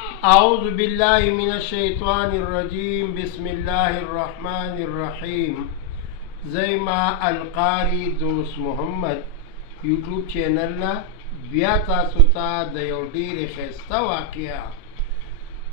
أعوذ بالله من الشيطان الرجيم بسم الله الرحمن الرحيم. زيما القاری دوست محمد یوټیوب چینل نه بیا تاسو ته د یو ډېرې ښایسته واقعه،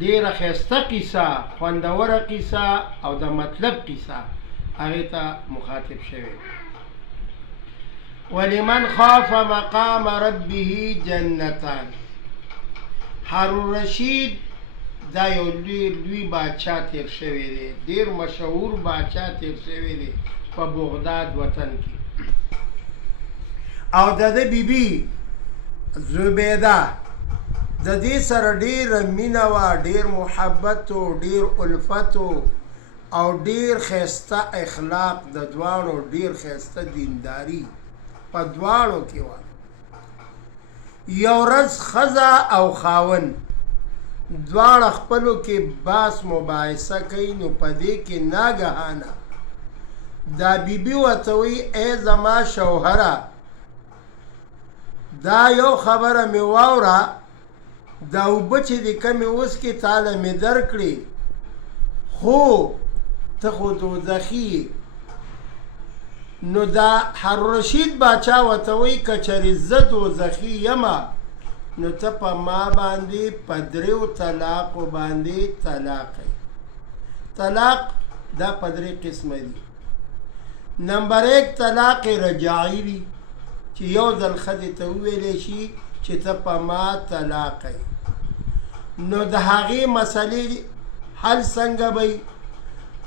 ډېره ښایسته قصه، خوندوره قصه او د مطلب قصه هغې ته مخاطب شوی. ولمن خاف مقام ربه جنتان. هارون رشید دا یو لوی باچا تیر شوی دی، ډېر مشهور باچا تیر شوی دی په بغداد وطن کې. او د ده بیبي زبیده د دې سره ډېره مینه وه، ډېر محبت و، ډېر الفت و، او ډېر ښایسته اخلاق، د دواړو ډېر ښایسته دینداري په دواړو کې وه. یو ورځ ښځه او خاوند دواړه خپلو کې باس مباحثه کوي، نو په دې کې ناګهانه دا بیبي ورته وایي ای زما شوهره، دا یو خبره مې واوره، دا اوبه چې د کمې وڅکې تاله مې درکړې، خو ته خو دوزخي یې. نو دا هارون رشید باچا ورته وایي که چېرې زه دوزخي یمه نو ته په ما باندې په دریو طلاقو باندې طلاق یې. طلاق دا په درې قسمه دي. نمبر 1 طلاق رجعي وي چې یو ځل ښځې ته وویلی شي چې ته په ما طلاق یې. نو د هغې مسلې حل څنګه به وي؟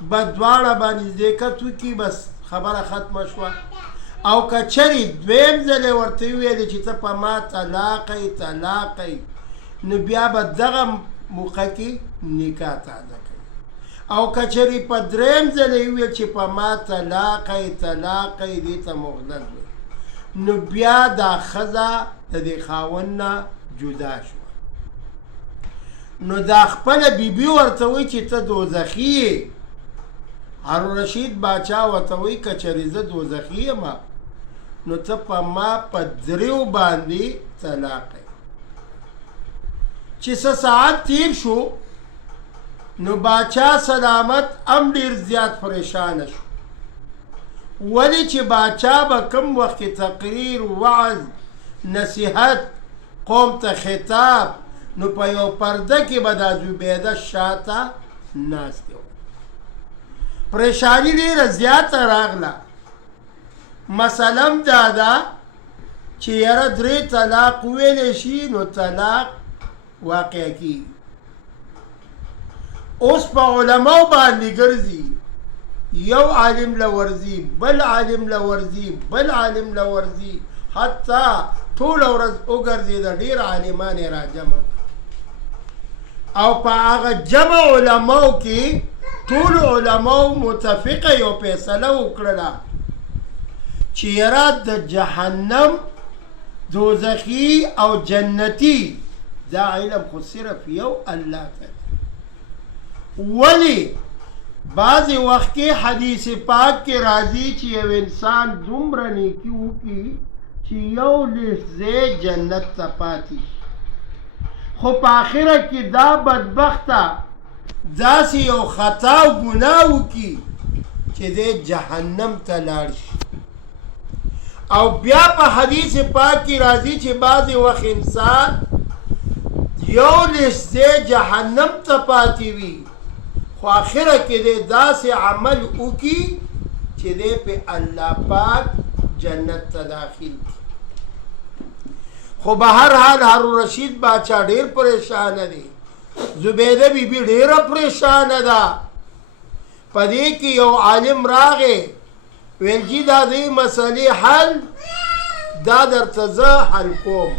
به دواړه باندې ذکت وکړي، بس خبره ختمه شوه. او که چېرې دویم ځل یې ورته وویلې چې ته په ما طلاق یې طلاق یې، نو بیا به دغه موقع کې نکاح تازه کوي. او که چېرې په دریم ځل یې وویل چې په ما طلاق یې طلاق یې، دې ته مغلظ وایي، نو بیا دا ښځه د دې خاوند نه جدا شوه. نو دا خپله بیبي ورته وایي چې ته دوزخي یې. هارون رشید باچا ورته وایي که چېرې زه دوزخي یم نو ته په ما په دریو باندې طلاق یې. چې څه ساعت تیر شو نو باچا سلامت هم ډېر زیات پریشانه شو. ولې چې باچا به کوم وخت کې تقریر، وعظ، نصیحت، قوم ته خطاب، نو په یو پرده کې به دا زبیده شاته ناستې وه. پریشانی ډېره زیاته راغله. مثلا دا ده چې یاره 3 طلاق وویلی شي نو طلاق واقع کېږي. اوس په علماو باندې ګرځي، یو عالم له ورځي، بل عالم له ورځي، بل عالم له ورځي، حتی ټوله ورځ وګرځېده، ډېر عالمان یې راجمع کړه. او په هغه جمع علماو کې ټولو علماو متفقه یو فیصله وکړله چې یاره د جهنم، دوزخي او جنتي دا علم خو صرف یو الله ته. ولی بعضې وخت کې حدیث پاک کې راځي چې یو انسان دومره نیکي وکړي چې یو لحظې جنت ته پاتې شي، خو په آخره کې دا بدبخته داسې یو خطا او ګناه وکړي چې دی جهنم ته لاړ شي. او بیا په حدیث پاک کې راځي چې بعضې وخت انسان یو لحظې جهنم ته پاتې وي، خو آخره کې دی داسې عمل وکړي چې دی په الله پاک جنت ته داخل کړي. خو به هر حال هارون رشید باچا ډېر پریشانه دی، زبیده بیبي ډېره پریشانه ده. په دې کې یو عالم راغی، ویل جي دا دې مسلې حل دا درته زه حل کوم.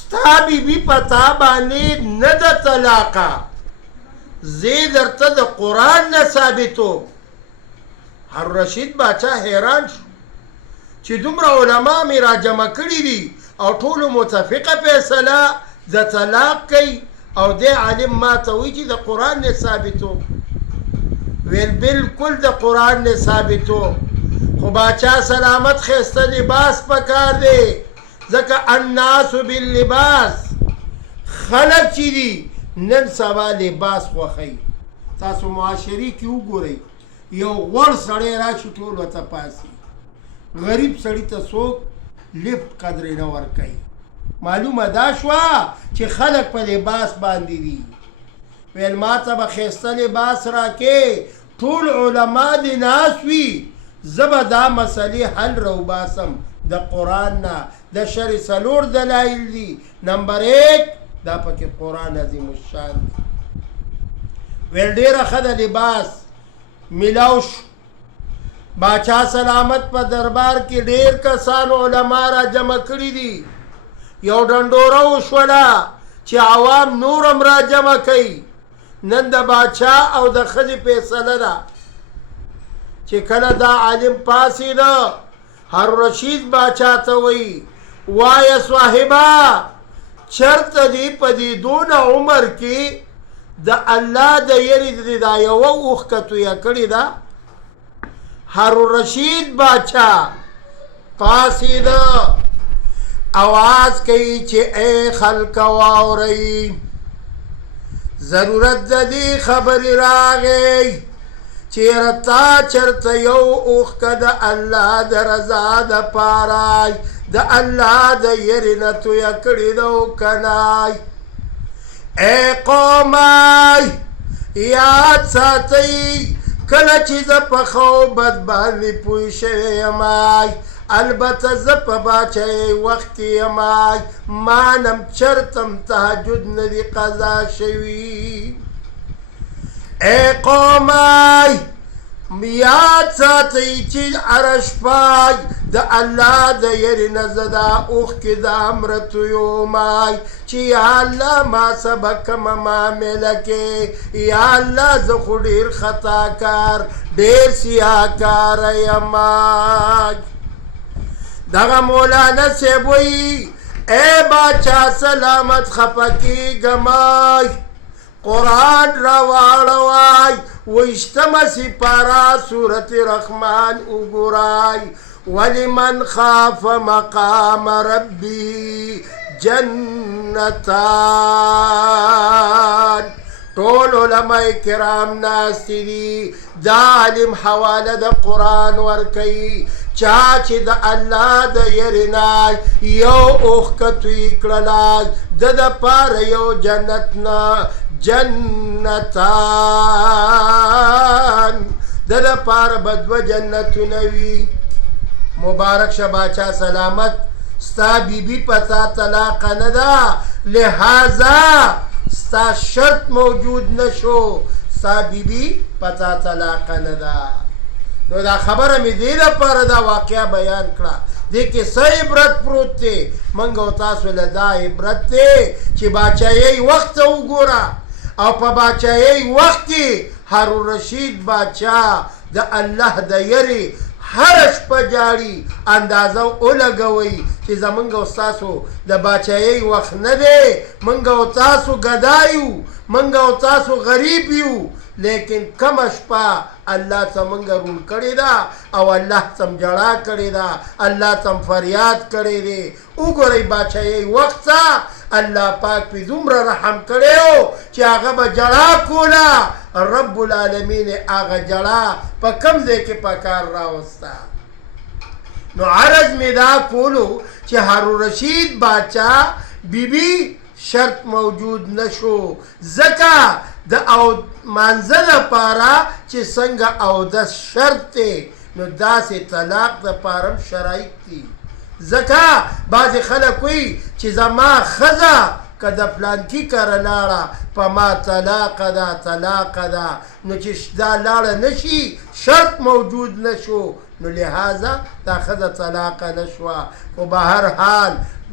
ستا بیبي په تا باندې نه ده طلاقه، زه درته د قرآن نه ثابتوم. هارون رشید باچا حیران شو چې دومره علما مې راجمع کړي دي او ټولو متفقه فیصله د طلاق کوي، او دې عالم ما ته وایي چې د قرآن نه ثابتوم. ویل بالکل د قرآن نه ثابتوم، خو باچا سلامت ښایسته لباس پکار دی، ځکه الناس باللباس، خلک چې دي نن سبا لباس خوښوي. تاسو معاشري کې وګورئ، یو غوړ سړی راشي ټول ورته پاسي، غریب سړي ته څوک لفټ قدرې نه ورکوي. معلومه دا شوه چې خلک په لباس باندې دي. ویل ما ته به ښایسته لباس راکې، ټول علما دې ناست وي، زه به دا مسلې حل راوباسم د قرآن نه. د شرع څلور دلایل دي. نمبر 1 دا پکې قرآن عظیم الشان دی. ویل ډېره ښه د لباس میلاو شو. باچا سلامت په دربار کې ډېر کسان علما را جمع کړي دي. یو ډنډوره وشوله چې عوام نورم را جمع کوي. نن د باچا او د ښځې فیصله ده چې کله دا عالم پاڅېده، هارون رشید باچا ته وایي وایه صاحبه چرته دی په دې دونه عمر کې د الله د یرې دا یوه اوښکه تویه کړې ده؟ هارون رشید باچا پاڅېده، आवाज کوي چې اے خلک واورئ، ضرورت د دې خبرې راغی چیرې تا چرته یو اوښکه د الله د رضا دپاره د الله د یرې نه تویه کړې ده او که نه؟ ای قومه یاد ساتئ کله چې زه په ښه بد باندې پوه شوی یم، البته زه په باچایۍ وخت کې یم، ما نم چرتم تهجد نه دي قضا شوي. ای قومه یاد ساتئ چې هره شپه د الله د یرې نه زه دا اوښکې د امره تویوم چې یا الله ما سبق کومه معامله کې، یا الله زه خو ډېر خطاکار ډېر سیاکاره یم. دغه مولانا صاحب وایي ای باچا سلامت خفه کېږم، قرآن راواړوئ، ویشتمه سپاره سورت رحمان وګورئ. ولمن خاف مقام ربي جنتان. ټول علماء کرام ناستې دي، دا عالم حواله د قرآن ورکوي. چا چې د الله د یرې نه یو اوښکه توی کړله، د دپاره یو جنت نه جنتان، د دپاره به دوه جنتونه وي. مبارک شه باچا سلامت، ستا بیبي په تا طلاقه نه ده، لہذا ستا شرط موجود نشو، ستا بیبي په تا طلاقه نه ده. نو دا خبره مې دې دپاره دا واقعه بیان کړه. دې کې څه عبرت پروت دی؟ موږ او تاسو له دا عبرت دی چې باچایۍ وخت ته وګوره، او په باچایۍ وخت کې هارون رشید باچا د الله د یرې هره شپه جاړي، اندازه ولګوئ چې زمونږ او ستاسو د باچایۍ وخت نه دی. موږ او تاسو ګدا یو، موږ او تاسو غریب یو، لیکن کم شپه الله ته موږ رول کړې ده او الله ته م جړا کړې ده، الله ته م فریاد کړی دی. وګورئ باچایۍ وخت ته الله پاک پې دومره رحم کړی و چې هغه به جړا کوله، رب العالمین هغه جړا په کم ځای کې په کار راوسته. نو عرض مې دا کولو چې هارون رشید باچا بیبي شرط موجود نشو، ځکه د او مانځه دپاره چې څنګه اودس شرط دی، نو داسې طلاق دپاره هم شرایط دي. ځکه بعضې خلک وایي چې زما ښځه که د پلانکي کره لاړه په ما طلاقه ده طلاقه ده، نو چې دا لاړه نشي شرط موجود نشو، نو لہذا دا ښځه طلاقه نشوه. خو به هر حال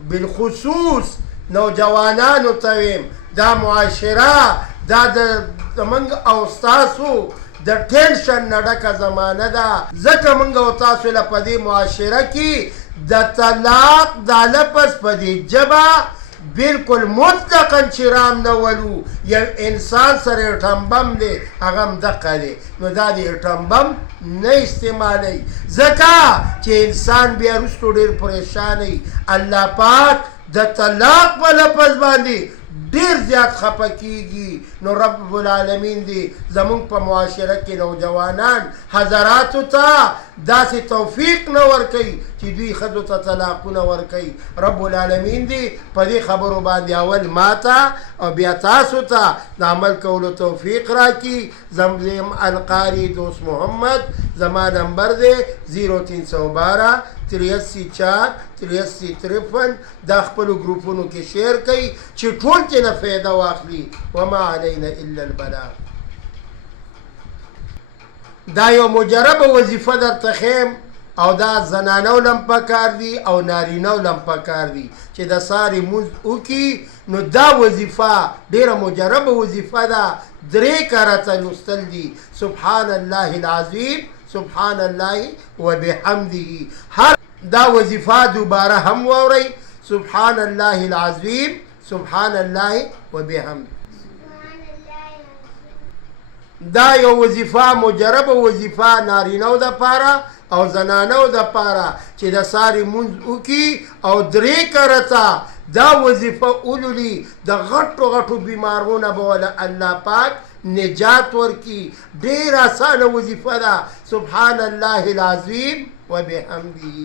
بالخصوص نوجوانانو ته ویم دا معاشره دا زمونږ او ستاسو د ټینشن نه ډکه زمانه ده، ځکه موږ او تاسو له په دې معاشره کې د طلاق دا لفظ په دې ژبه بالکل مطلقا چې رام نه ولو. یو انسان سره ټمبم دی، هغه هم دقه دی، نو دا د ټمبم نه استعمالوي، ځکه چې انسان بیا وروستو ډېر پریشانوي. الله پاک د طلاق په لفظ باندې ډیر زیات خفه کیږي. نو رب العالمین دی زمونږ په معاشره کې نوجوانان حضراتو ته داسې توفیق نه ورکوي چې دوی ښځو ته طلاقونه ورکوي. رب العالمین دی په دې خبرو باندې اول ماته او بیا تاسو ته د عمل کولو توفیق راکړي. زمزم القاری دوست محمد، زما نمبر دی 0312 83 4 83 53. دا خپلو ګروپونو کې شیر کوي چې ټول ترې نه فایده واخلي. وما علینا الا البلاغ. دا یو مجربه وظیفه درته ښیم او دا زنانو لم پکار دي او نارینو لم پکار دي چې د ساري مونځ وکړي. نو دا وظیفه ډیره مجربه وظیفه ده. 3 کرته لوستل دي سبحان الله العظیم، سبحان الله وبحمده. هر دا وظیفه دوباره هم واورئ، سبحان الله العظیم، سبحان الله وبحمده. دا یو وظیفه مجربه وظیفه نارینو د پاره او زنانو د پاره چې د ساري مونځ وکړي او 3 کرته دا وظیفه اولولي. د غټو غټو بیمارونه به وله الله پاک نجات ورکي. ډیر آسانه وظیفه ده. سبحان الله العظیم وبحمده.